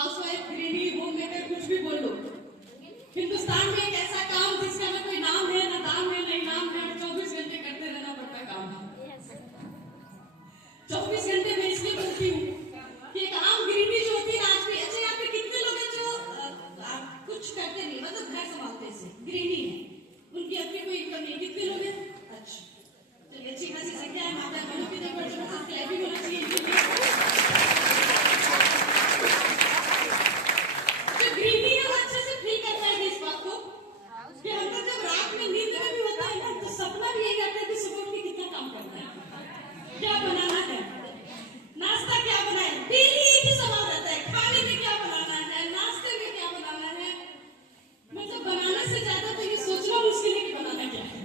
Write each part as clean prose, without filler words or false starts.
Housewife, गृहिणी, home maker, कुछ भी बोल लो, हिंदुस्तान में एक ऐसा काम जिसका ना कोई नाम है, ना दाम है, ना इनाम है, 24 घंटे करते रहना पड़ता काम है। 24 घंटे में इसलिए बोलती हूँ कि एक आम गृहिणी जो होती है आज भी, अच्छा यहाँ पे कितने लोग हैं जो कुछ करते नहीं, मतलब घर संभालते से गृहिणी है, उनकी अपनी कोई इनकम नहीं, कितने लोग हैं? अच्छा, चलिए अच्छी खासी संख्या है, माता बहनों की तरफ से क्लैपिंग होना चाहिए। जो गृहिणी है वो अच्छे से फील करता है इस बात को कि हम लोग जब रात में नींद में भी होता है ना, तो सपना भी यही आता है कि सुबह उठ के कितना काम करना है, क्या बनाना है, नाश्ता क्या बनाए, डेली एक ही सवाल रहता है, खाने में क्या बनाना है, नाश्ते में क्या बनाना है। मतलब बनाने से ज्यादा तो ये सोचना मुश्किल है कि बनाना क्या है।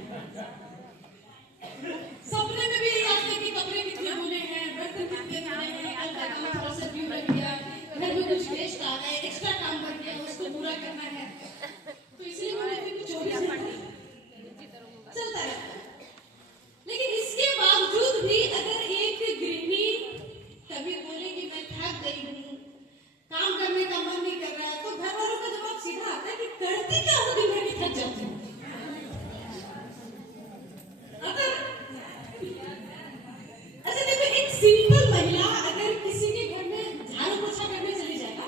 सपने में भी यही आता है कि कपड़े कितने धुले हैं, बर्तन कितने धुले हैं, कल का काम थोड़ा सा क्यों रह गया, घर में कुछ गेस्ट आ गए, एक्स्ट्रा काम कर गया, उसको पूरा करना है। तो इसलिए मैंने कुछ 24 घंटे चलता रहता है। लेकिन इसके बावजूद भी अगर एक गृहिणी कभी बोले कि मैं थक गई हूँ, काम करने का मन नहीं कर रहा है, तो घर वालों का जवाब सीधा आता है कि करती क्या हो दिन भर की थक जाती हूँ। अच्छा देखो, एक सिंपल महिला अगर किसी के घर में झाड़ू पोछा करने चली जाए ना,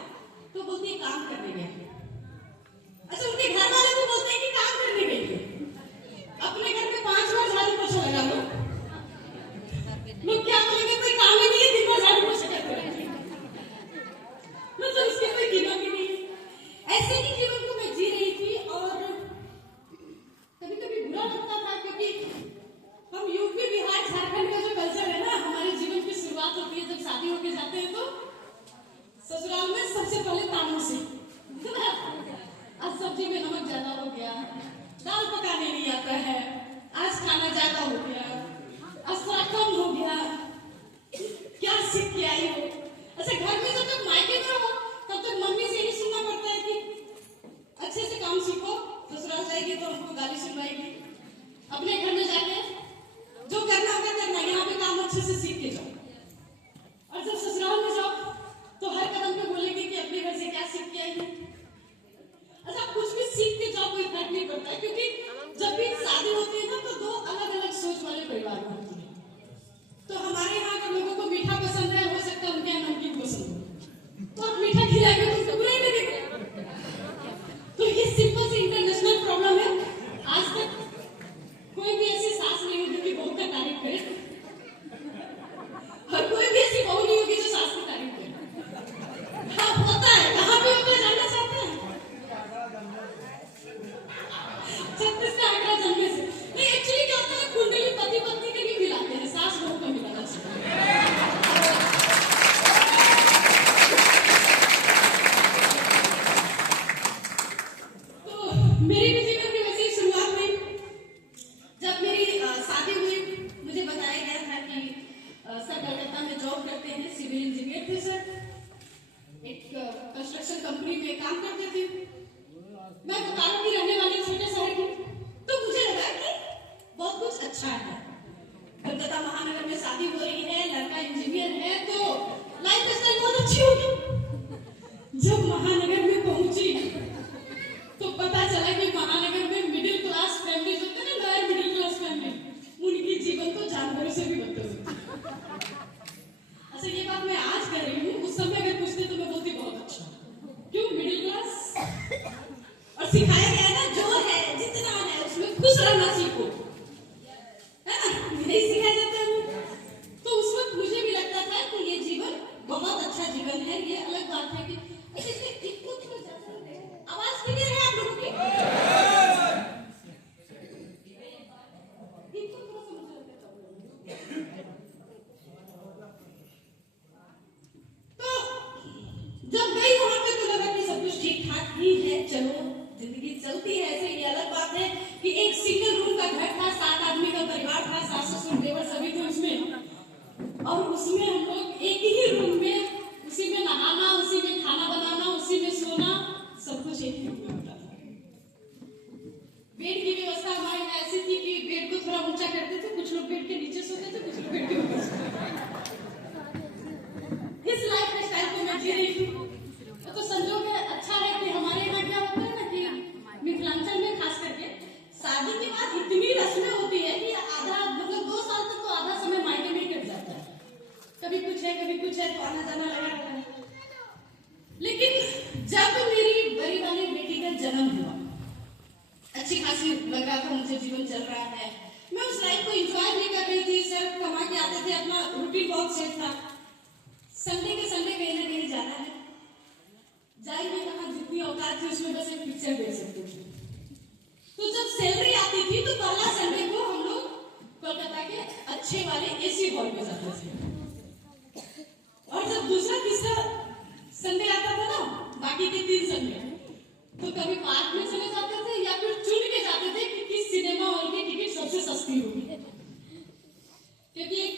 तो बोलती है काम करने गई। अच्छा, उनके घर वाले भी बोलते हैं कि काम करने गई। अपने घर में 5 बार झाड़ू पोछा लगा लो, लोग क्या बोलेंगे, कोई काम ही नहीं है, दिन भर झाड़ू पोछा करते रहते हैं। मतलब इसकी कोई कीमत ही नहीं है। ऐसे ही जीवन को मैं जी रही थी और कभी कभी बुरा लगता था, क्योंकि हम यूपी, बिहार, झारखंड का जो कल्चर है ना, हमारे जीवन की शुरुआत होती है जब शादी होके जाते हैं, तो ससुराल में सबसे पहले तानों से आज सब्जी में नमक ज्यादा हो गया, दाल पकाने नहीं आता है, आज खाना ज्यादा हो गया, आज थोड़ा कम हो गया, क्या सीख के आई हो। अच्छा, घर में जब तक मायके में हो तब तक मम्मी से यही सुनना पड़ता है कि अच्छे से काम सीखो, ससुराल जाएगी तो हमको गाली सुनवाएगी। अपने घर में जाके जो करना होगा करना, यहाँ पे काम अच्छे से सीख के जाओ। और जब ससुराल में जाओ तो हर कदम पे बोलेंगे कि अपने घर से क्या सीख के आई। अच्छा, कुछ भी सीख के जाओ, कोई फर्क नहीं पड़ता है, क्योंकि जब भी शादी होती है ना, तो 2 अलग अलग सोच वाले परिवार होते हैं। तो हमारे यहाँ अगर लोगों को मीठा पसंद है, हो सकता है उनके यहाँ नमकीन पसंद हो, तो आप मीठा खिलाएंगे तो उनको बुरा ही लगेगा। तो ये सिंपल सी इंटरनेशनल प्रॉब्लम है। आज तक कोई भी ऐसी सास नहीं होगी कि बहू का तारीफ करे, और कोई भी ऐसी बहू नहीं होगी जो सास की तारीफ करे। हाँ, होता है, कहाँ पे होता है जानना चाहते हैं? 36 का आंकड़ा जानने से नहीं, एक्चुअली क्या होता है, कुंडली पति पत्नी के लिए मिलाते हैं, सास बहू का मिलाना चाहिए। तो मेरी भी जीवन की वैसी शुरुआत हुई। जब मेरी शादी हुई, मुझे बताया गया था कि सर कलकत्ता में जॉब करते हैं, सिविल इंजीनियर थे सर, एक कंस्ट्रक्शन कंपनी में काम करते थे। मैं बोकारो की रहने वाली छोटे शहर की, तो मुझे लगा कि बहुत कुछ अच्छा है, कलकत्ता महानगर में शादी हो रही है, लड़का इंजीनियर है, तो लाइफ स्टाइल बहुत अच्छी होगी। जब महानगर में पहुंची तो पता चला कि महानगर में मिडिल क्लास फैमिली जो होते हैं ना, लोअर मिडिल क्लास फैमिली, उनकी जीवन तो जानवरों से भी बदतर होती। अच्छा, ये बात मैं आज कर रही हूँ, उस समय अगर पूछते तो मैं बोलती बहुत अच्छा। क्यों? मिडिल क्लास, और सिखाया गया ना, जो है जितना है उसमें खुश रहना सीखो, है ना, नहीं सिखाया जाता है। तो उस वक्त मुझे भी लगता था कि ये जीवन बहुत अच्छा जीवन है। ये अलग बात है कि आवाज क्लियर है आप लोगों की? तो जब गई वहां पे तो लगा कि सब कुछ ठीक ठाक ही है, चलो जिंदगी चलती है ऐसे। ये अलग बात है कि एक सिंगल रूम का घर था, 7 आदमी का परिवार था, सास ससुर देवर सभी थे उसमें, और उसमें हम लोग एक ही रूम में, उसी में नहाना, उसी में खाना बनाना, उसी में सोना, सब कुछ एक ही रूम में होता था। बेड की व्यवस्था हमारे यहाँ ऐसी थी कि बेड को थोड़ा ऊंचा करते थे, कुछ लोग बेड के नीचे सोते थे, कुछ लोग बेड के ऊपर सोते थे। इस लाइफ स्टाइल को मैं जी रही थी। तो खासी लग रहा था, मुझे जीवन चल रहा है। मैं उस लाइफ को एंजॉय नहीं कर रही थी। सर कमा के आते थे, अपना रूटीन बहुत सेट था। संडे के संडे कहीं ना कहीं जाना है, जाएंगे कहाँ, जितनी औकात थी उसमें बस एक पिक्चर देख सकते थे। तो जब सैलरी आती थी तो पहला संडे को हम लोग कोलकाता के अच्छे वाले एसी हॉल में जाते थे, और जब दूसरा तीसरा संडे आता था ना, बाकी के 3 संडे, तो कभी पार्क में चले जाते थे या फिर चुन के जाते थे कि किस सिनेमा हॉल की टिकट सबसे सस्ती होगी, क्योंकि एक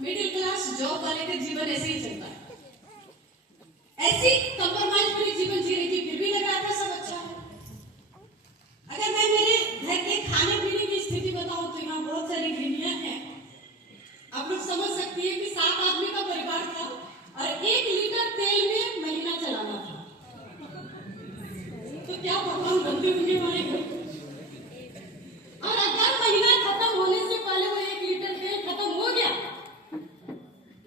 मिडिल क्लास जॉब वाले का जीवन ऐसे ही चलता है। ऐसी कंप्रोमाइज भरी जीवन जी रही थी, फिर भी लग रहा था सब अच्छा है। अगर मैं मेरे घर के खाने पीने की स्थिति बताऊं तो यहाँ बहुत सारी गृहिणियां हैं। आप लोग समझ सकती है कि 7 आदमी का परिवार था और 1 लीटर तेल में महीना चलाना था। तो क्या पकवान बनते होंगे हमारे घर। और अगर महीना खत्म होने से पहले वो 1 लीटर तेल खत्म हो गया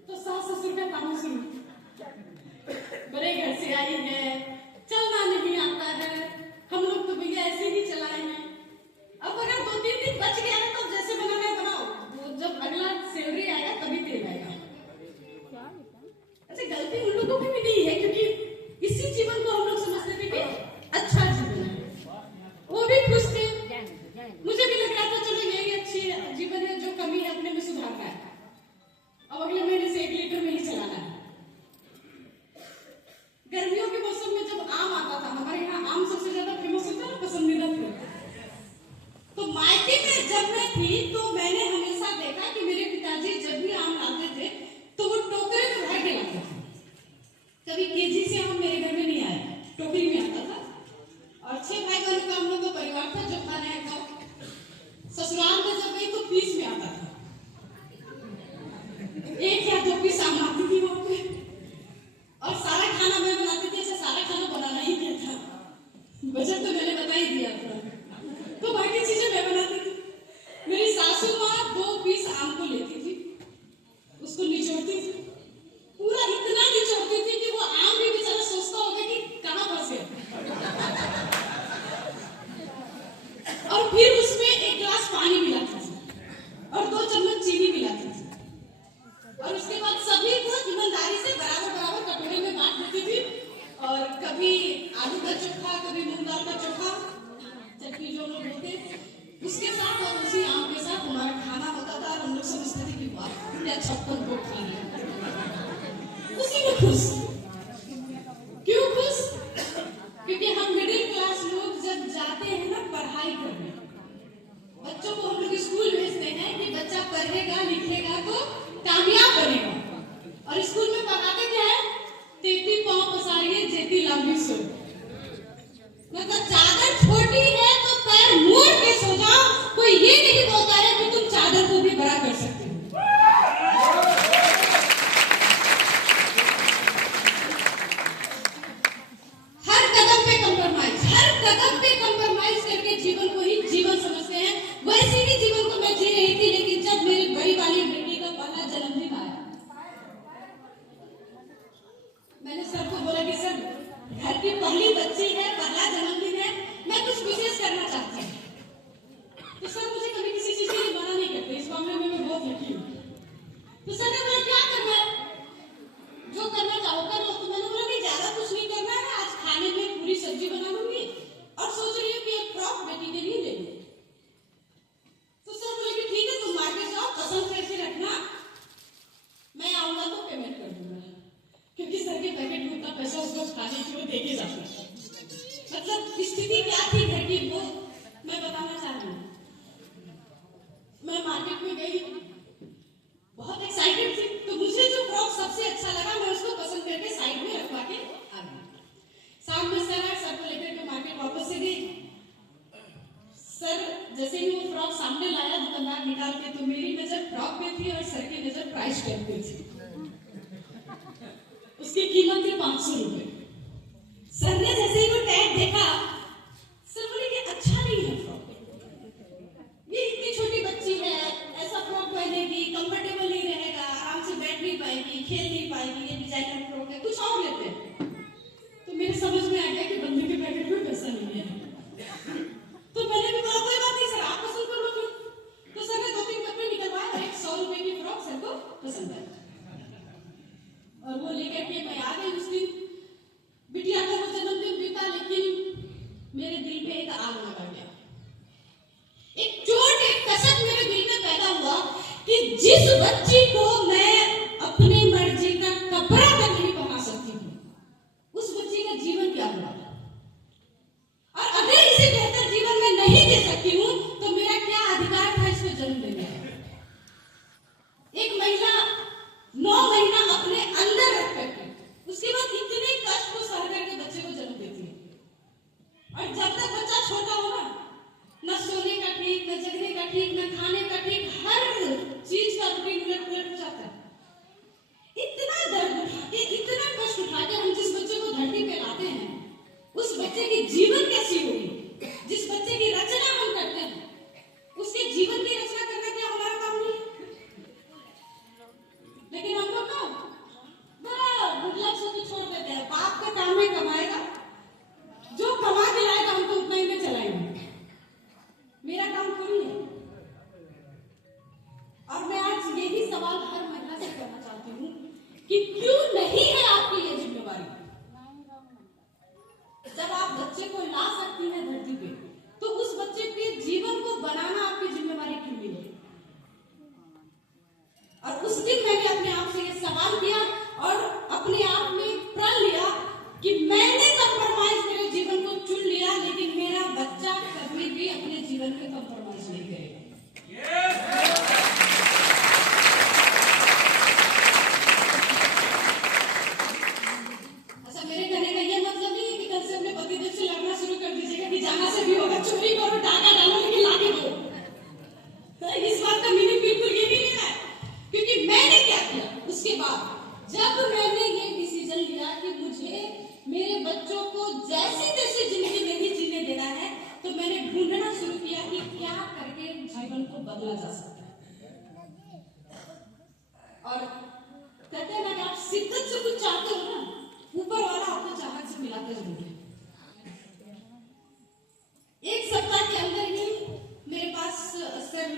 तो सास ससुर का ताना शुरू, बड़े घर से आई है, चलना नहीं आता है, हम लोग तो भैया ऐसे ही चलाए हैं। अब अगर 2-3 दिन बच गया ना तो जैसे बनाना है बनाओ, वो जब अगला सैलरी आएगा तभी तेल आएगा। अच्छा, गलती उन लोगों की भी नहीं है, क्योंकि इसी जीवन को हम लोग समझते थे कि अच्छा जीवन है, वो भी खुश थे, मुझे भी लग रहा था चलो यही अच्छी जीवन है, जो कमी है अपने में सुधारना है। अब अगले महीने से 1 लीटर में ही चलाना है। गर्मियों के मौसम में जब आम आता था, हमारे यहाँ आम सबसे ज्यादा फेमस होता है ना, पसंदीदा फल, तो मायके में जब मैं थी तो मैंने हमेशा देखा कि मेरे पिताजी जब भी आम लाते थे तो वो टोकरे में भर के लाते थे। कभी केजी से आम मेरे घर में नहीं आया, टोकरी में आता था। और 6 भाई बहनों का हम लोग का परिवार था, जो खाना है खाओ। ससुराल में जब गई तो पीस में आता था, 1 या 2 पीस आम आती थी वहां पे, और सारा खाना मैं बनाती थी। अच्छा, सारा खाना बनाना ही क्या था, बजट तो मैंने बता ही दिया था, तो बाकी चीजें मैं बनाती थी। मेरी सासू माँ 2 पीस आम को लेती थी, उसको निचोड़ती थी, पूरा इतना निचोड़ती थी कि वो आम भी बेचारा सोचता होगा कि कहाँ फंस गया, और फिर उसमें 1 गिलास पानी मिलाती थी और 2 चम्मच चीनी मिलाती थी, और उसके बाद सभी को ईमानदारी से बराबर बराबर कटोरे में बांट देती थी। और कभी आलू का चोखा, कभी मूंग दाल का चोखा, चटनी जो लोग बोलते, उसके साथ और उसी आम के साथ हमारा खाना होता था। और हम लोग समझते थे कि वाह क्या 56 लोग खा रहे हैं, उसी में खुश। क्यों खुश? क्योंकि हम मिडिल क्लास लोग जब जाते हैं ना पढ़ाई करने, बच्चों को हम लोग स्कूल भेजते हैं कि बच्चा पढ़ेगा लिखेगा तो कामयाब बनेगा, और स्कूल में पढ़ाते क्या है, तेती पांव पसारिए जेती लंबी सो, मतलब चादर छोटी है तो पैर मोड़ के सो जाओ। कोई ये नहीं बोलता है कि तुम चादर को भी बड़ा कर सकते हो। हर कदम पे कंप्रोमाइज, हर कदम पे कंप्रोमाइज करके जीवन को ही जीवन समझते हैं। वैसे ही जीवन को मैं जी रही थी, लेकिन जब मेरी बड़ी वाली बेटी का पहला जन्मदिन आया, मैंने सर को बोला कि सर घर की पहली बच्ची है, पहला जन्मदिन है, मैं कुछ विशेष करना चाहती हूँ। तो सर मुझे कभी किसी चीज के लिए मना नहीं करते, इस मामले में मैं बहुत लकी हूँ। तो सर ने बोला क्या करना है, जो करना चाहो कर लो। तो मैंने बोला नहीं, ज्यादा कुछ नहीं करना है, आज खाने में पूरी सब्जी बना लूंगी और सोच रही हूँ कि एक फ्रॉक बेटी के लिए ले लूं। तो सर बोले कि ठीक है, तुम मार्केट जाओ, पसंद करके रखना, मैं आऊंगा तो पेमेंट कर दूंगा, क्योंकि सर के पैकेट में उतना पैसा उसको खाने की वो देके जाते हैं। मतलब स्थिति क्या थी घर की वो मैं बताना चाह रही हूँ। मैं मार्केट में गई, बहुत एक्साइटेड थी, तो मुझे जो फ्रॉक सबसे अच्छा लगा मैं उसको पसंद करके साइड में रखवा के आ गई। शाम में सर को लेकर के मार्केट वापस से गई। सर जैसे ही वो फ्रॉक सामने लाया दुकानदार निकाल के, तो मेरी नजर फ्रॉक पे थी और सर की नजर प्राइस टैग पे थी। उसकी कीमत थी 500 रुपए। सर ने जैसे ही वो टैग देखा, सर बोले कि अच्छा नहीं है फ्रॉक, ये इतनी छोटी बच्ची है, ऐसा फ्रॉक पहनेगी कंफर्टेबल नहीं रहेगा, आराम से बैठ नहीं पाएगी, खेल नहीं पाएगी, ये डिजाइनर फ्रॉक है, कुछ और लेते हैं। तो मेरे समझ में आ गया कि बंदे के पैकेट में पैसा नहीं है। तो मैंने भी बोला का आग लगा गया। एक चोट, एक कसक मेरे दिल में पैदा हुआ कि जिस बच्ची को मैं अपनी मर्जी का कपड़ा तक नहीं पहना सकती हूँ, उस बच्ची का जीवन क्या हुआ? और अगर इसे बेहतर जीवन में नहीं दे सकती हूँ तो मेरा क्या अधिकार था इसको जन्म देने का? एक महिला 9 महीना अपने अंदर रख करके उसके बाद इतने कष्ट को सह करके बच्चे को जन्म देती है। और जब तक बच्चा छोटा होगा, न सोने का ठीक, न जगने का ठीक, न खाने का ठीक, हर चीज का रूटीन उलट पुलट हो जाता है। इतना दर्द उठा के, इतना कष्ट उठा के हम जिस बच्चे को धरती पे लाते हैं, उस बच्चे की जीवन कैसी होगी? जिस बच्चे की रचना हम करते हैं, उसके जीवन की रचना करना क्या हमारा काम नहीं है? लेकिन हम लोग ना बड़ा मतलब से छोड़ देते हैं। बाप का काम है कमाएगा, जो कमा के लाएगा हम तो उतना ही में चलाएंगे, मेरा काम थोड़ी है। और मैं आज यही सवाल हर महिला से करना चाहती हूँ कि क्यों नहीं है आपकी ये जिम्मेवारी? जब आप बच्चे को ला सकती हैं धरती पे, तो उस बच्चे के जीवन को बनाना आपकी जिम्मेवारी क्यों नहीं है? और उस दिन मैंने अपने आप से ये सवाल किया और अपने आप में प्रण लिया कि मैंने कंप्रोमाइज मेरे जीवन को चुन लिया, लेकिन मेरा बच्चा कभी भी अपने जीवन में कंप्रोमाइज नहीं करेगा। अच्छा, मेरे कहने का ये मतलब नहीं है कि कल से अपने पतिदेव से लड़ना शुरू कर दीजिएगा कि जहां से भी होगा चोरी करो, डाका डालो, लेकिन लाके दो। इस बात का मीनिंग बिल्कुल ये नहीं है। क्योंकि मैंने क्या किया उसके बाद, जब मैंने ये डिसीजन लिया कि मुझे मेरे बच्चों को जैसी तैसी जिंदगी नहीं जीने देना है, तो मैंने ढूंढना शुरू किया कि क्या करके जीवन को बदला जा सकता है। और कहते हैं ना कि आप शिद्दत से कुछ चाहते हो ना, ऊपर वाला आपको चाहत से मिलाते जरूर है। एक सप्ताह के अंदर ही मेरे पास सर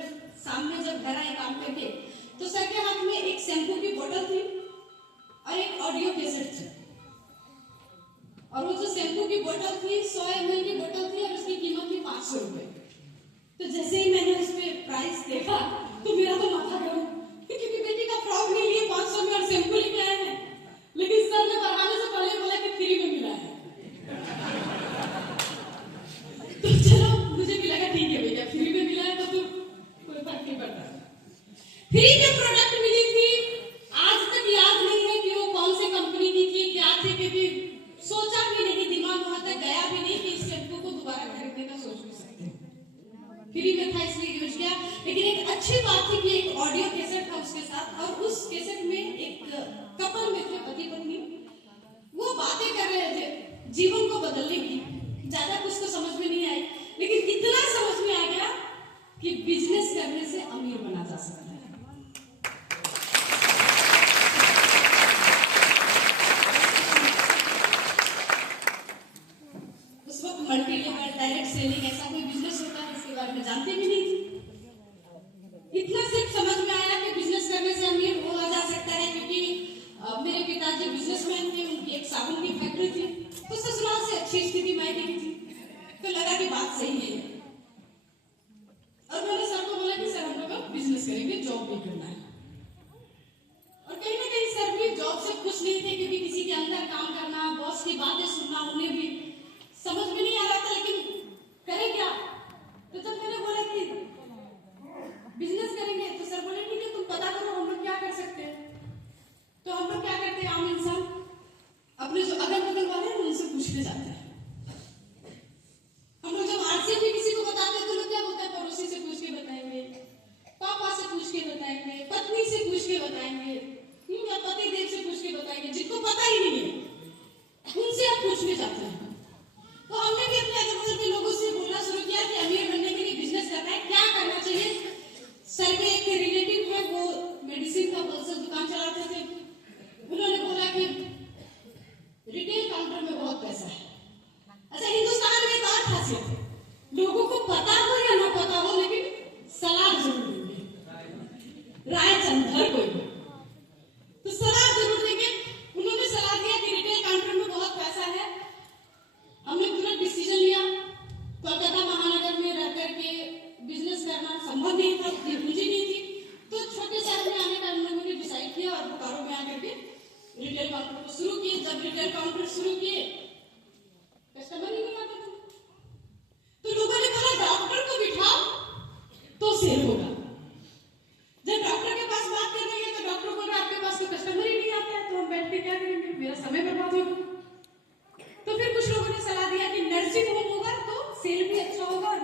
सामने जब घर आए काम करके, तो सर के हाथ में एक शैम्पू की बोतल थी और एक ऑडियो कैसेट थी। और वो जो शैम्पू की बोतल थी 100 ml की बोतल थी और उसकी कीमत थी 500 रुपए। तो जैसे ही मैंने उस पर प्राइस देखा तो मेरा तो माथा गरम, क्योंकि बेटी का फ्रॉक नहीं लिए 500 में और शैम्पू लेके आए हैं। लेकिन सर ने बढ़ाने से पहले बोला कि फ्री में मिला है। तो चलो मुझे भी लगा ठीक है भैया, फ्री में मिला है तो कोई फर्क नहीं पड़ता। फ्री में प्रोडक्ट मिली थी, आज तक याद नहीं है कि वो कौन सी कंपनी की थी, क्या थी, क्योंकि सोचा भी नहीं, दिमाग वहां तक गया भी नहीं कि इस शैम्पू को दोबारा खरीदने का सोच भी सकते हैं। फ्री में था इसलिए यूज किया। लेकिन एक अच्छी बात थी कि एक ऑडियो कैसेट था उसके साथ, और उस कैसेट में एक कपल में थे, पति पत्नी, वो बातें कर रहे थे जीवन को बदलने की। ज्यादा कुछ तो समझ में नहीं आई, लेकिन इतना समझ में आ गया कि बिजनेस करने से अमीर बना जा सकता है। उस वक्त मल्टी लेवल डायरेक्ट सेलिंग ऐसा कोई बिजनेस होता है इसके बारे में जानते भी नहीं थी। इतना सिर्फ समझ में आया कि बिजनेस करने से अमीर हो जा सकता है, क्योंकि मेरे पिताजी बिजनेसमैन थे, उनकी एक साबुन की फैक्ट्री थी, तो ससुराल से अच्छी स्थिति मायने की थी, तो लगा कि बात सही है। और मैंने सर को बोला कि सर हम लोग बिजनेस करेंगे, जॉब भी करना है। और कहीं ना कहीं सर भी जॉब से खुश नहीं थे, क्योंकि किसी के अंदर काम करना, बॉस की बातें सुनना उन्हें भी समझ में नहीं आ रहा था, लेकिन करें क्या? तो जब मैंने बोला कि बिजनेस करेंगे, तो सर बोले ठीक है तुम पता करो हम लोग क्या कर सकते हैं। तो हम लोग क्या करते हैं, आम इंसान अपने जो अगल बगल वाले हैं उनसे पूछने जाते हैं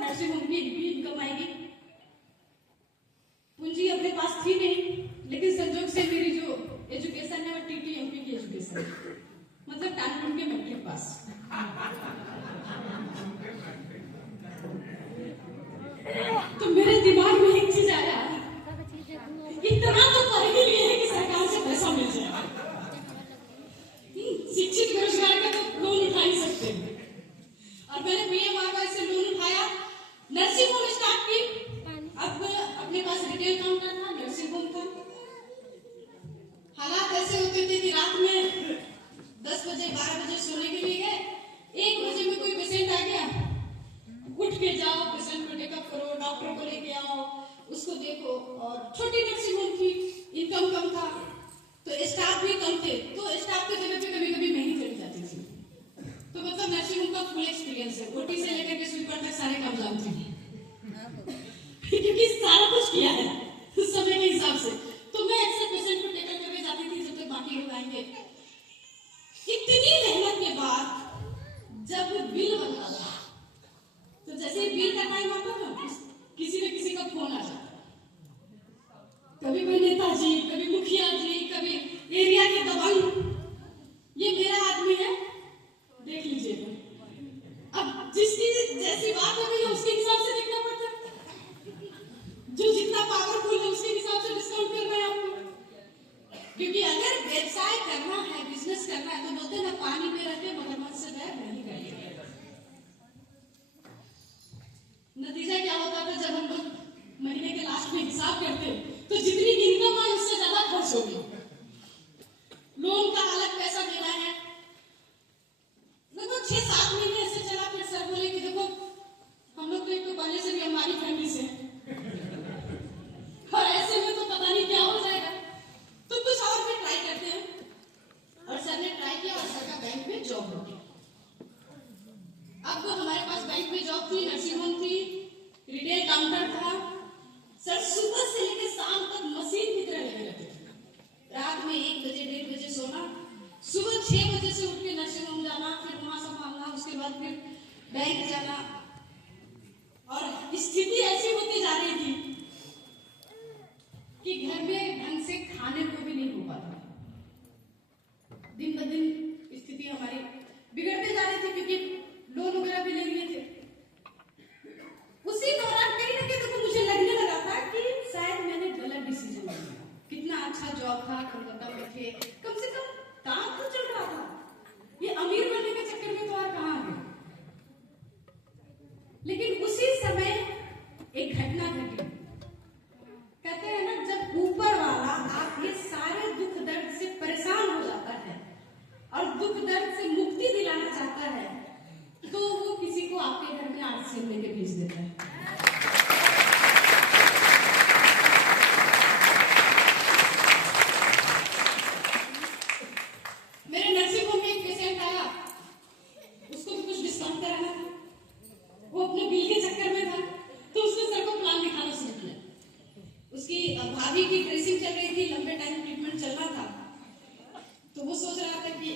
नर्सिंग होम की भी इनकम आएगी। पूंजी अपने पास थी नहीं, लेकिन संजोग से मेरी जो एजुकेशन है वो TTMP की एजुकेशन, मतलब टानपुर के मैट्रिक पास। तो मेरे दिमाग में एक चीज आया, इतना तो कर ही लिए है कि सरकार से पैसा मिल जाए। शिक्षित बेरोजगार का तो लोन उठा ही सकते हैं। और मैंने PMRY से लोन उठाया, नर्सिंग होम स्टार्ट की। अब अपने पास रिटेल काउंटर था, नर्सिंग होम था। हालात ऐसे होते थे कि रात में 10 बजे 12 बजे सोने के लिए गए, 1 बजे में कोई पेशेंट आ गया, उठ के जाओ, पेशेंट को टेकअप करो, डॉक्टर को लेके आओ, उसको देखो। और छोटी नर्सिंग होम थी, इनकम कम था, तो स्टाफ भी कम थे, तो स्टाफ की जगह पे कभी कभी मैं ही चली जाती थी। तो मतलब नर्सिंग होम का फुल एक्सपीरियंस है, ओटी से लेकर के स्वीपर तक सारे काम जानती हूँ क्योंकि सारा कुछ किया है समय के हिसाब से। तो मैं अक्सर पेशेंट को टेकअप करके जाती थी जब तक बाकी लोग आएंगे। इतनी मेहनत के बाद जब बिल बनता था, तो जैसे ही बिल का टाइम आता ना, किसी न किसी का फोन आ जाता, कभी कोई नेताजी, कभी मुखिया जी, कभी एरिया के दबंग, ये मेरा आदमी है, देख लीजिएगा। अब जिसकी जैसी बात है भैया उसके हिसाब से देखना पड़ता है, जो जितना पावरफुल है उसके हिसाब से डिस्काउंट करना है आपको। क्योंकि अगर व्यवसाय करना है, बिजनेस करना है, तो बोलते ना पानी में रहते मगरमच्छ से बैर नहीं करिए। नतीजा क्या होता था, जब हम लोग महीने के लास्ट में हिसाब करते तो जितनी इनकम आई उससे ज्यादा खर्च हो गई। लोन का अलग पैसा देना है, लगभग 6-7 महीने ऐसे चला। फिर सर बोले कि देखो हम लोग तो एक तो पहले से भी हमारी फैमिली से और ऐसे में तो पता नहीं क्या हो जाएगा, तो कुछ और भी ट्राई करते हैं। और सर ने ट्राई किया और सर का बैंक में जॉब हो गया। अब तो हमारे पास बैंक में जॉब थी, नर्सिंग होम थी, रिटेल काउंटर था। सर सुबह से लेकर शाम तक मशीन की तरह लगे रहते थे। रात में 1 बजे 1:30 बजे सोना, सुबह 6 बजे से उठ के नर्सिंग होम जाना, फिर वहां संभालना, उसके बाद फिर बैंक जाना। और स्थिति ऐसी होती जा रही थी कि घर में ढंग से खाने को भी नहीं हो पाता। दिन ब दिन स्थिति हमारी बिगड़ते जा रही थी, क्योंकि लोन वगैरह भी ले लिए थे। उसी दौरान कहीं ना कहीं तो मुझे लगने लगा था कि शायद मैंने गलत डिसीजन लिया। कितना अच्छा जॉब था, कोलकाता में थे, कम से कम काम तो चल रहा था। ये अमीर बनने के चक्कर में तो और कहाँ गए। लेकिन उसी समय एक घटना घटी। कहते हैं ना, जब ऊपर वाला आपके सारे दुख दर्द से परेशान हो जाता है और दुख दर्द से मुक्ति दिलाना चाहता है, तो वो किसी को आपके घर में आरसीएम लेके भेज देता है। मेरे नर्सिंग होम में एक पेशेंट आया, उसको भी कुछ डिस्काउंट कराना था, वो अपने बिल के चक्कर में था, तो उसने सर को प्लान दिखाना शुरू किया। उसकी भाभी की ड्रेसिंग चल रही थी, लंबे टाइम ट्रीटमेंट चलना था, तो वो सोच रहा था कि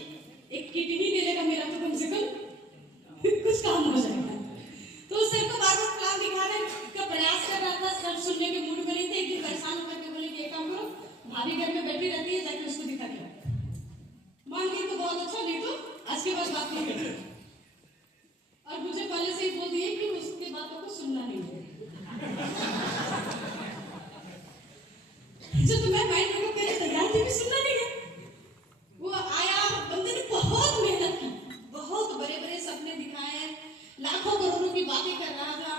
एक किडनी दे देगा मेरा, तो कम से कम कुछ काम हो जाएगा। तो उस सर को बार बार प्लान दिखाने का प्रयास कर रहा था। सर सुनने के मूड में नहीं थे। एक दिन परेशान होकर के बोले कि एक काम करो, भाभी घर में बैठी रहती है, जाके उसको दिखा दिया। मान गई तो बहुत अच्छा, नहीं तो आज के बाद बात नहीं करेंगे। और मुझे पहले से ही बोल दिए कि उसके बातों को सुनना नहीं है। जो तुम्हें माइंड में पहले तैयार थी भी सुनना नहीं है। वो आया, बंदे ने बहुत मेहनत की, बहुत बड़े बड़े सपने दिखाए, लाखों करोड़ों की बातें कर रहा था।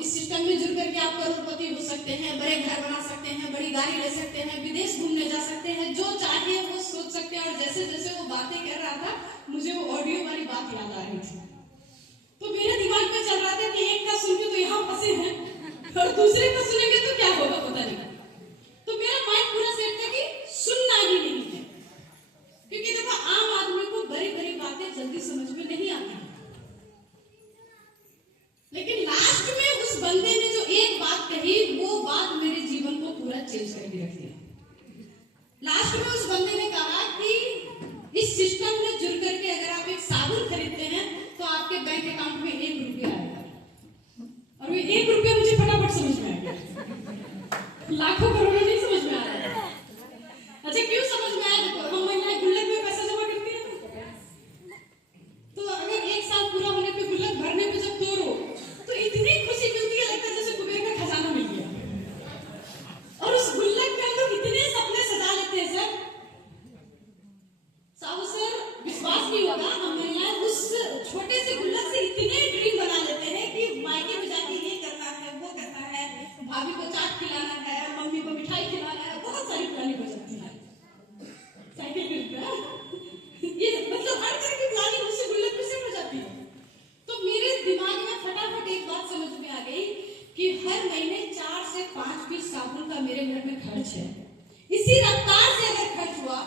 इस सिस्टम में जुड़ करके आप करोड़पति हो सकते हैं, बड़े घर बना सकते हैं, बड़ी गाड़ी ले सकते हैं, विदेश घूमने जा सकते हैं, जो चाहिए वो सोच सकते हैं। और जैसे जैसे वो बातें कर रहा था, मुझे वो ऑडियो वाली बात याद आ रही थी। तो मेरे दिमाग में चल रहा था कि एक का सुन के तो यहाँ फंसे हैं और दूसरे का सुनेंगे तो क्या होगा पता नहीं। तो मेरा माइंड पूरा सेट था कि सुनना ही नहीं है, क्योंकि देखो आम आदमी को बड़ी बड़ी बातें जल्दी समझ में नहीं आती। लेकिन लास्ट में उस बंदे ने जो एक बात कही, वो बात मेरे जीवन को पूरा चेंज करके रख दिया। लास्ट में उस बंदे ने कहा कि इस सिस्टम में जुड़ करके अगर आप एक साबुन खरीदते हैं तो आपके बैंक अकाउंट में 1 रुपया आएगा, 5 पीस साबुन का मेरे घर में खर्च है, इसी रफ्तार से अगर खर्च हुआ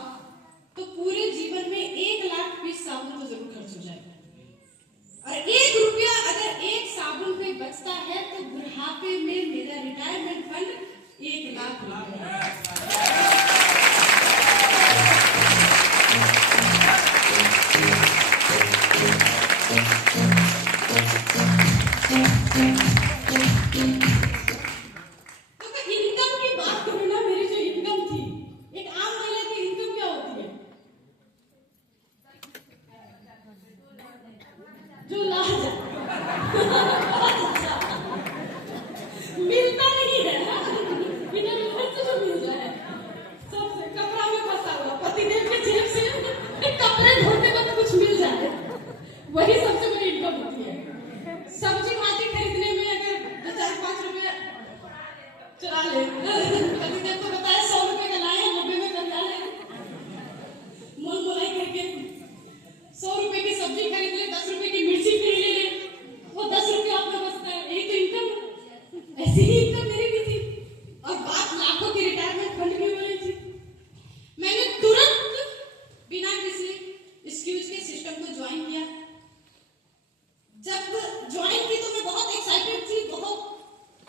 तो पूरे जीवन में 1 लाख पीस साबुन तो जरूर खर्च हो जाएगा। और 1 रुपया अगर एक साबुन पे बचता है तो बुढ़ापे में मेरा रिटायरमेंट फंड 1 लाख रुपया। वही सबसे बड़ी इनकम होती है। सब्जी भाजी खरीदने में अगर 4-5 रुपए चला ले, कभी देर को बताया 100 रुपए का लाए 90 में कर डाले, मोल मोलाई करके 100 रुपए की सब्जी खरीद ले, 10 रुपए की मिर्ची खरीद ले, वो 10 रुपए आपका बचता है। यही तो इनकम। ऐसी ही इनकम मेरी भी थी और बात लाखों की रिटायरमेंट फंड की हो रही थी। मैंने तुरंत बिना किसी एक्सक्यूज के सिस्टम को ज्वाइन किया। जब ज्वाइन की तो मैं बहुत एक्साइटेड थी, बहुत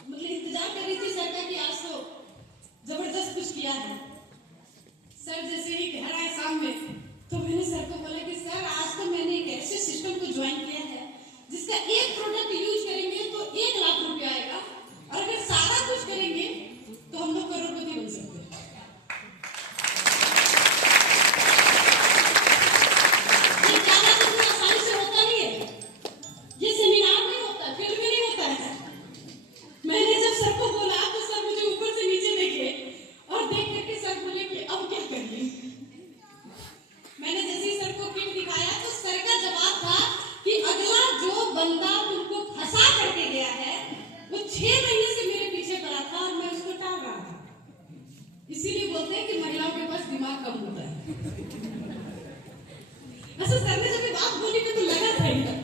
मतलब इंतजार कर रही थी सर का कि आज तो जबरदस्त कुछ किया है। सर जैसे ही घर आए शाम में तो मैंने सर को बोला कि सर आज तो मैंने एक ऐसे सिस्टम को ज्वाइन किया है जिसका एक प्रोडक्ट यूज करेंगे तो 1 लाख रुपया आएगा और अगर सारा कुछ करेंगे तो हम लोग करोड़पति बन सकते हैं। ये क्या बात इतना आसानी से होता नहीं है, ये सेमिनार नहीं होता, फील्ड में नहीं होता है। मैंने जब सर को बोला तो सर मुझे ऊपर से नीचे देखे और देख करके सर बोले कि अब क्या करिए। मैंने जैसे ही सर को किट दिखाया तो सर का जवाब था कि अगला जो बंदा तुमको फंसा करके गया है वो 6 महीने से मेरे पीछे पड़ा था और मैं उसको टाल रहा था। इसीलिए बोलते हैं कि महिलाओं के पास दिमाग कम होता है। ऐसा सर ने जब बात बोली तो लगा था इधर,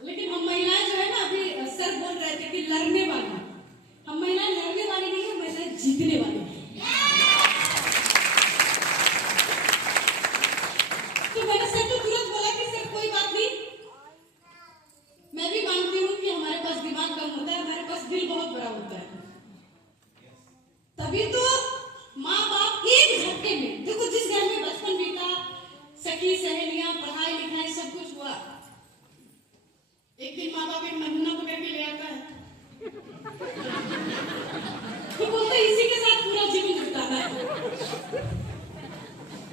लेकिन हम महिलाएं जो है ना, अभी सर बोल रहे थे कि लड़ने वाली, हम महिलाएं लड़ने वाली नहीं है, महिलाएं जीतने वाली है। तो मैंने सर को तुरंत बोला कि सर कोई बात नहीं, मैं भी मानती हूँ कि हमारे पास दिमाग कम होता है, हमारे पास दिल बहुत बड़ा होता है। तभी तो माँ बाप एक झटके में, देखो जिस घर में बचपन बीता, सखी सहेलियां, पढ़ाई लिखाई सब कुछ हुआ, एक दिन माँ बाप एक नमूना पकड़ के ले आता है